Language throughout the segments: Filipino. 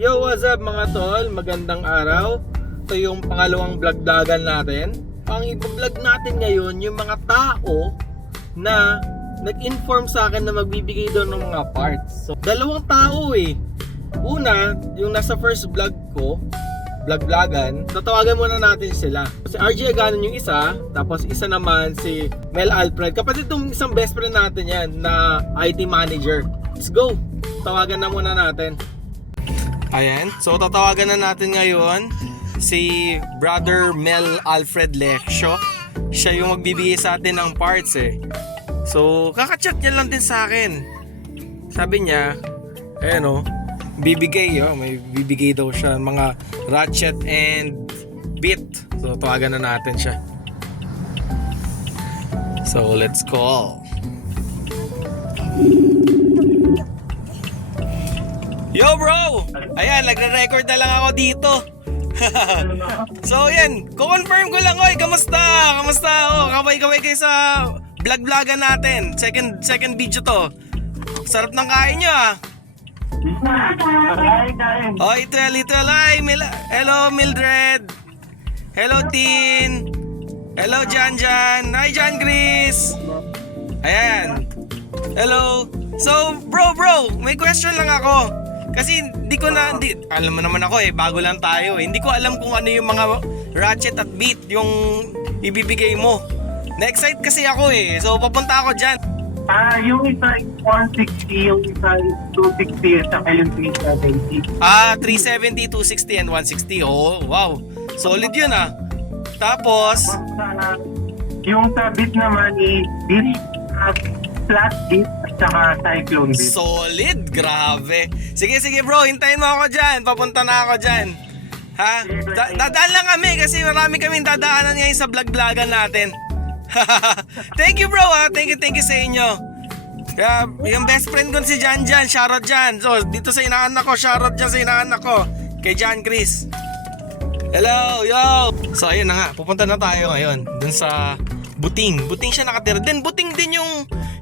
Yo, what's up mga tol? Magandang araw. Ito yung pangalawang vlog-vlogan natin. Ang i-vlog natin ngayon, yung mga tao na nag-inform sa akin na magbibigay doon ng mga parts. So, dalawang tao eh. Una, yung nasa first vlog ko, vlog-vlogan, tatawagan muna natin sila. Si RJ Aganon yung isa, tapos isa naman si Mel Alfred. Kapatid itong isang best friend natin yan na IT manager. Let's go! Tawagan na muna natin. Ayan, so tatawagan na natin ngayon si Brother Mel Alfred Leccio. Siya yung magbibigay sa atin ng parts eh. So, kakachat niya lang din sa akin. Sabi niya, ayan o, bibigay may bibigay daw siya mga ratchet and bit. So, tawagan na natin siya. So, let's call. Yo bro! Ayan, nagre-record na lang ako dito. So yan, confirm ko lang, oy, kamusta? Kamusta? Oh, kaway-kaway kayo sa vlog-vlogan natin. Second video to. Sarap ng kain nyo ah. Oh, ito. Ay, hello Mildred. Hello Tin. Hello Jan. Hi Jan Chris. Ayan. Hello. So, bro, may question lang ako. Kasi alam mo naman ako bago lang tayo Hindi ko alam kung ano yung mga ratchet at beat yung ibibigay mo. Na-excite kasi ako so papunta ako dyan. Yung isa is 160, yung isa is 260, at saka yung 370. 370, 260, and 160. Oh, wow. Solid yun Tapos, Yung sa beat naman is beat, flat beat, at saka cyclone beat. solid, grabe. Sige bro, hintayin mo ako dyan. Papunta na ako dyan. Ha? Dadaan lang kami kasi marami kaming dadaanan ngayon sa vlog-vlogan natin. Thank you bro Thank you sa inyo. Kaya, yung best friend ko si Jan, shoutout Jan. So, dito sa inaanak ko, shoutout dyan sa inaanak ko. Kay Jan Chris. Hello, yo! So, ayun na nga. Pupunta na tayo ngayon dun sa Buting. Buting siya nakatira. Then, Buting din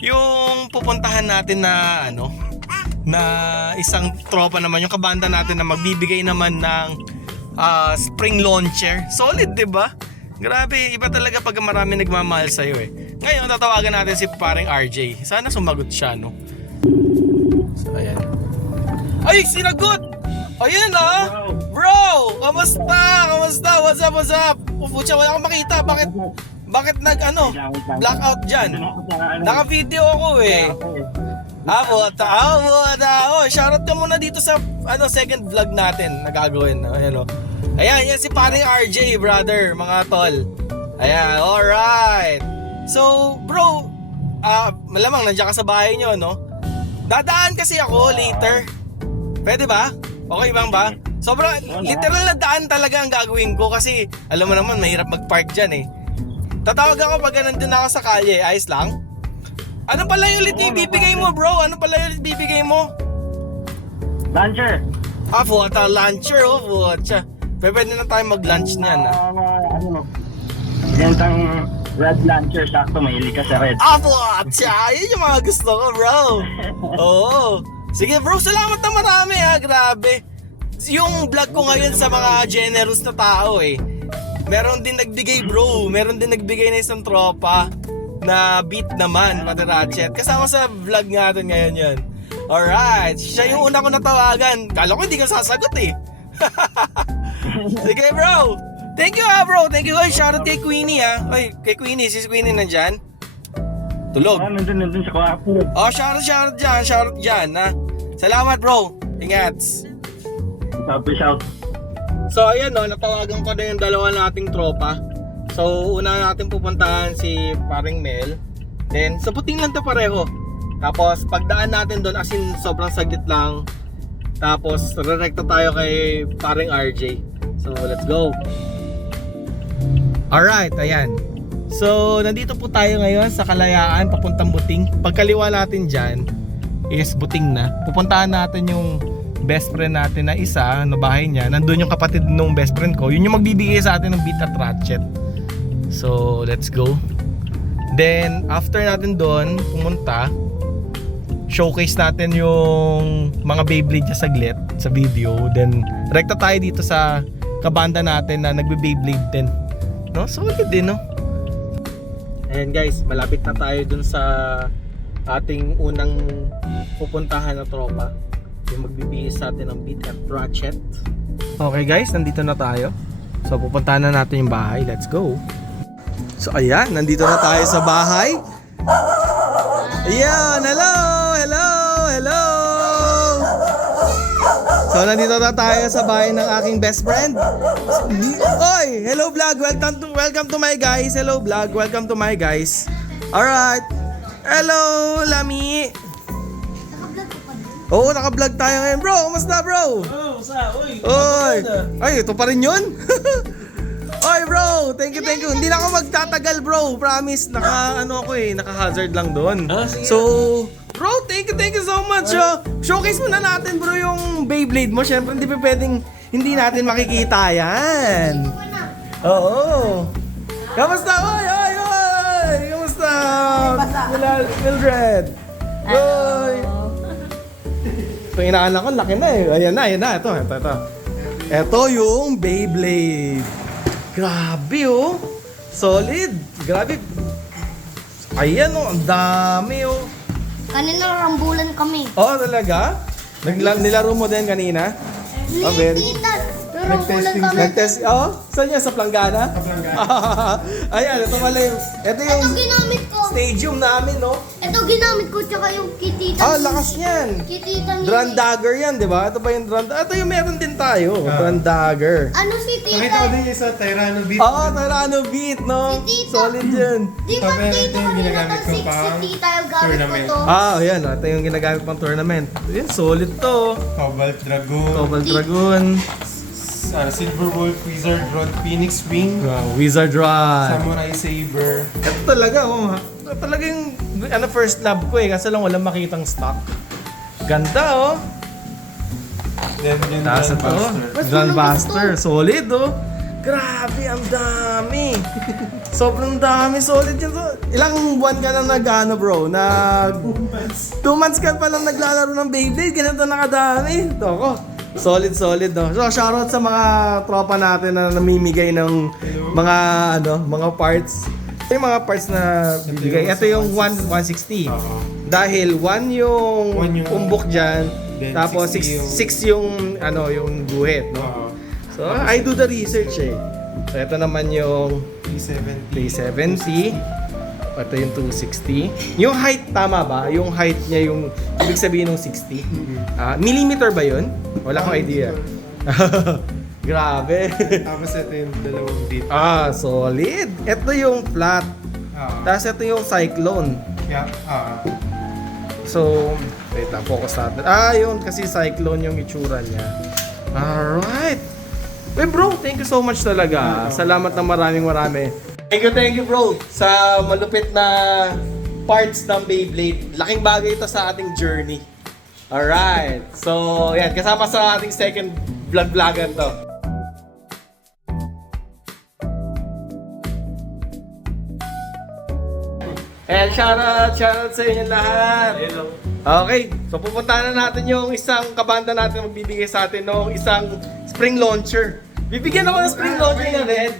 yung pupuntahan natin na na isang tropa naman, yung kabanda natin na magbibigay naman ng spring launcher. Solid, diba? Grabe, iba talaga pag marami nagmamahal sa'yo Ngayon, tatawagan natin si paring RJ. Sana sumagot siya, no? So, ayan. Ay, sinagot! Ayan Bro! Kamusta? What's up? Pucha, wala akong makita. Bakit blackout dyan? Naka-video ako Abot. Shoutout ka muna dito sa second vlog natin na gagawin. Ayan, yan si paring RJ, brother, mga tol. Ayan, alright. So, bro, malamang nandiyan ka sa bahay nyo, no? Dadaan kasi ako later. Pwede ba? Okay bang ba? Sobrang literal na daan talaga ang gagawin ko kasi alam mo naman, mahirap mag-park dyan Tatawag ako pag nandun ako sa kalye. Ayos lang? Ano pala yung ulit ibibigay mo, bro? Ano pala yung ulit ibibigay mo? Launcher! Puta, launcher, puta. Pwede na tayo mag-lunch niyan, Yan ang red launcher, sakto mahilig ka sa red. Puta, yun yung mga gusto ko, bro. Oo. Sige, bro, salamat na marami, grabe. Yung vlog ko ngayon sa mga generous na tao, meron din nagbigay, bro. Meron din nagbigay na isang tropa na beat naman, pati ratchet. Kasama sa vlog natin ngayon yun. Alright, siya yung una ko natawagan. Kala ko hindi ka sasagot Sige bro. Thank you bro. Thank you. Shoutout kay Queenie kay Queenie. Si Queenie nandyan? Tulog. Nandun sa kwarto. Shoutout dyan. Salamat bro. Ingat. Shout. So ayan natawagan ko na yung dalawa nating tropa. So, una natin pupuntahan si paring Mel. Then, sa Buting lang to pareho. Tapos, pagdaan natin doon, as in, sobrang saglit lang. Tapos, re-recta tayo kay paring RJ. So, let's go. Alright, ayan. So, nandito po tayo ngayon sa Kalayaan, papuntang Buting. Pagkaliwa natin dyan, is Buting na. Pupuntahan natin yung best friend natin na isa, bahay niya. Nandun yung kapatid nung best friend ko. Yun yung magbibigay sa atin ng beat at ratchet. So, let's go. Then, after natin doon pumunta, showcase natin yung mga Beyblade niya saglit sa video. Then rekta tayo dito sa kabanda natin na nagbe-Beyblade din. No? Solid din, no? Ayan guys, malapit na tayo dun sa ating unang pupuntahan na tropa. Yung magbibigay sa atin ng beat at ratchet. Okay guys, nandito na tayo. So pupuntahan na natin yung bahay. Let's go. So ayan, nandito na tayo sa bahay. Ayan, hello, hello, hello. So nandito na tayo sa bahay ng aking best friend. Oy, hello vlog, welcome to my guys. Hello vlog, welcome to my guys. Alright. Hello, Lami. Oo, naka-vlog tayo ngayon. Bro, kumusta bro? Oh, sa, uy. Oy. Ay, ito pa rin yun? Oy bro, thank you. Hindi na ako magtatagal bro, promise. Naka-hazard lang doon. So, bro, thank you so much. Showcase muna natin bro yung Beyblade mo. Syempre, hindi pa pwedeng hindi natin makikita yan. Oo. Kamusta? Oy. Kamusta? Mildred. Oy. Ito inaanak ko, laki na eh. Ayan na. Ito. Ito yung Beyblade. Grabe oh. Solid. Grabe. Ayan oh, ang dami oh. Kanina rambulan kami. Oh, talaga? Nilaro mo din kanina? Oh, very. Rambulan kami. Nag-test, saan yan? Sa Planggana? Sa Planggana. Ayan, ito pala yung, ito yung Ito ginamit ko. stadium namin, no? Ito ginamit ko tsaka yung kitita. Lakas yan. Kitita ni. Drum dagger yan, di ba? Ito pa yung drum dagger. Ito yung meron din tayo, drum dagger. Ano si tita? Nakita ko din yung sa Tyrano Beat. Oo, Tarano beat, no? Si Tita. Solid yan. Di ba Pero tita ito yung kanina ginagamit ko si pang tita yung gamit tournament. ko to? Ayan, ito yung ginagamit pang tournament. Yan, solid to. Cobalt Dragoon. Cobalt Dragoon. Silver Wolf, Wizard Rod, Phoenix Wing. Wizard Rod. Samurai Saber. Ito talaga, ito talaga yung first love ko eh. Kasi lang walang makitang stock. Ganda oh. Then yung Taas ito. Grandmaster. Grandmaster. Solid oh. Grabe, ang dami. Sobrang dami. Solid yun. Ilang buwan ka na bro? 2 months ka pa lang naglalaro ng Beyblade. Ganito nakadami. Ito ako. Solid no. So shoutout sa mga tropa natin na namimigay ng mga parts. Ito yung mga parts na bibigay. Ito yung 160. Dahil 1 yung One yung umbok diyan, then tapos 6 yung yung guhit, no. So I do the research eh. So ito naman yung 370. Ito yung 260. Yung height, tama ba? Yung height niya yung ibig sabihin ng 60. Millimeter ba yun? Wala akong idea. Grabe. Tapos ito yung dalawang beat. Solid. Ito yung flat. Tapos ito yung cyclone. Yeah. So, wait lang, focus natin. Yun, kasi cyclone yung itsura niya. Alright. Bro, thank you so much talaga. Salamat na marami. Thank you bro sa malupit na parts ng Beyblade. Laking bagay ito sa ating journey. Alright. So, yan. Kasama sa ating second vlog-vlogan to. And shoutout sa inyo lahat. Okay, so pupuntahan na natin yung isang kabanda natin magbibigay sa atin ng isang spring launcher. Bibigyan ako ng spring launcher na red.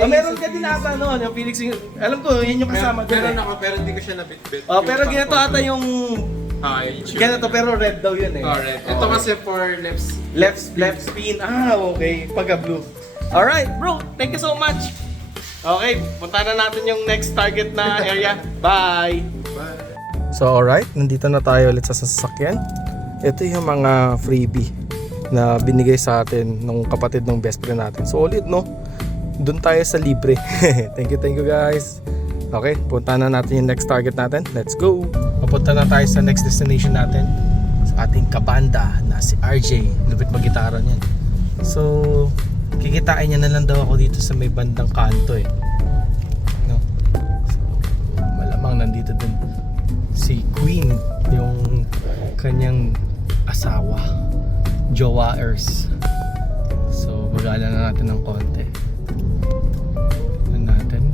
Meron ka din ata noon, yung Phoenix. Alam ko, yun yung kasama doon. Meron ako pero hindi ko siya nabitbit. Pero ganito ata yung ganito pero red daw yun eh. Red. Ito kasi for Left spin. Okay. Pagka blue. Alright, bro. Thank you so much. Okay, punta na natin yung next target na area. Bye! So alright, nandito na tayo ulit sa sasakyan. Ito yung mga freebie na binigay sa atin ng kapatid ng best friend natin. Solid, no? Doon tayo sa libre. Thank you guys. Okay, punta na natin yung next target natin. Let's go! Papunta na tayo sa next destination natin. Sa ating kabanda na si RJ. Lupit mag-gitara niyan. So, kikitain niya na lang daw ako dito sa may bandang kanto eh. No? So, malamang nandito din si Queen, yung kanyang asawa, jowa Ers. So, bagala na natin ng konti. Tignan natin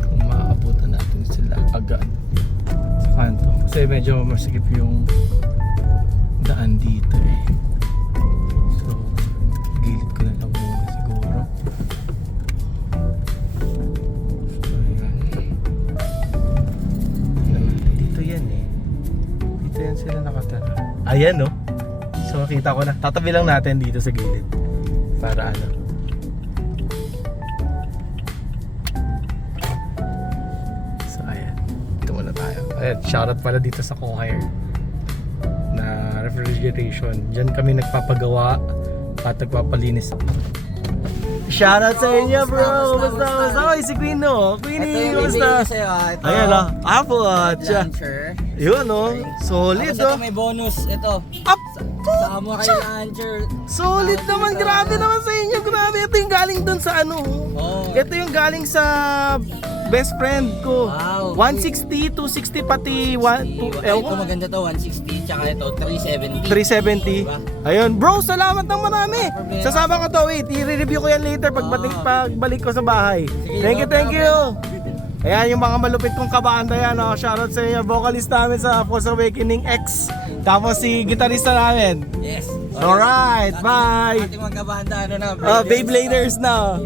kung maaabutan natin sila agad sa kanto. Kasi medyo masikip yung daan dito eh. So, gilid ko na lang muna siguro. So, ayan. Dito yan eh. Dito yan sila nakatara. Ayan no. So makita ko na. Tatabi lang natin dito sa gilid. Para ano. So ayan. Dito muna tayo. Ayan, shoutout pala dito sa Cohair na refrigeration. Diyan kami nagpapagawa at nagpapalinis. Shoutout sa inyo bro! Kumusta? Oy, si Queen no? Queenie, kumusta? Ayan o. Apple at siya. Launcher. Yun o. Solid Tapos ito o. may bonus. Ito. Up! Sama kayo launcher. Solid naman, grabe naman sa inyo, grabe. Ito yung galing dun sa ano. Oh. Ito yung galing sa best friend ko. Wow. 160, 260 pati Ito maganda to, 160. Tsaka ito, 370. 370. Diba? Ayun, bro, salamat ng marami. problema. Sasama ko to, wait. I-review ko yan later pagbalik ko sa bahay. Sige, Thank no you. Ayan yung mga malupit kong kabanda yan. Oh. Shoutout sa inyo. Vocalist namin sa Force Awakening X. Tapos si gitarista namin. Yes. Alright, bye. Ating magkabanda, ano na. Beybladers na.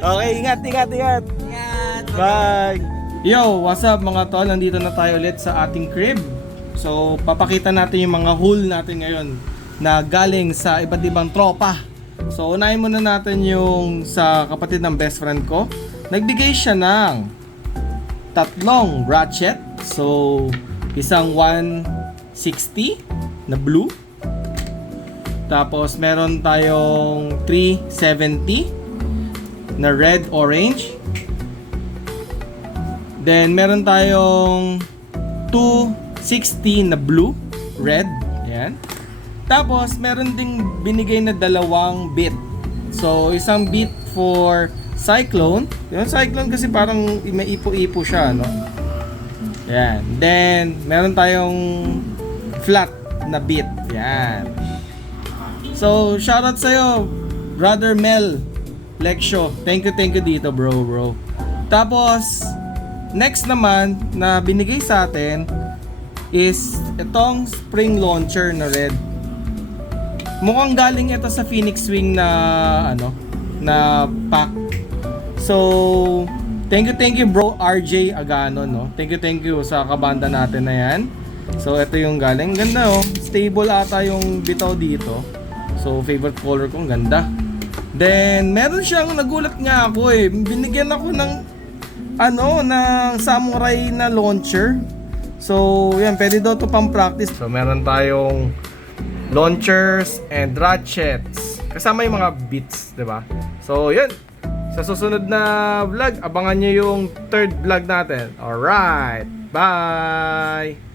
Okay, ingat. Ingat. Bye. Yo, what's up mga tol? Nandito na tayo ulit sa ating crib. So, papakita natin yung mga haul natin ngayon na galing sa iba't ibang tropa. So, unahin muna natin yung sa kapatid ng best friend ko. Nagbigay siya ng 3 ratchet. So, isang 160 na blue. Tapos, meron tayong 370 na red orange. Then, meron tayong 260 na blue, red. Ayan. Tapos, meron ding binigay na 2 bit. So, isang bit for Cyclone. Yung Cyclone kasi parang may ipo-ipo siya, no? Ayan. Then, meron tayong flat na bit. Ayan. So, shoutout sa'yo, Brother Mel Lexio. Thank you dito, bro. Tapos, next naman na binigay sa atin is itong spring launcher na red. Mukhang galing ito sa Phoenix Wing na na pack. So, thank you bro RJ Agano, no. Thank you sa kabanda natin na yan. So, ito yung galing. Ganda oh. Stable ata yung bitaw dito. So, favorite color ko, ganda. Then, meron siyang nagulat nga ako eh. Binigyan ako ng ng samurai na launcher. So, yan, pwede daw to pang practice. So, meron tayong launchers and ratchets. Kasama yung mga bits, 'di ba? So, yun. Sa susunod na vlog, abangan nyo yung 3rd vlog natin. Alright. Bye!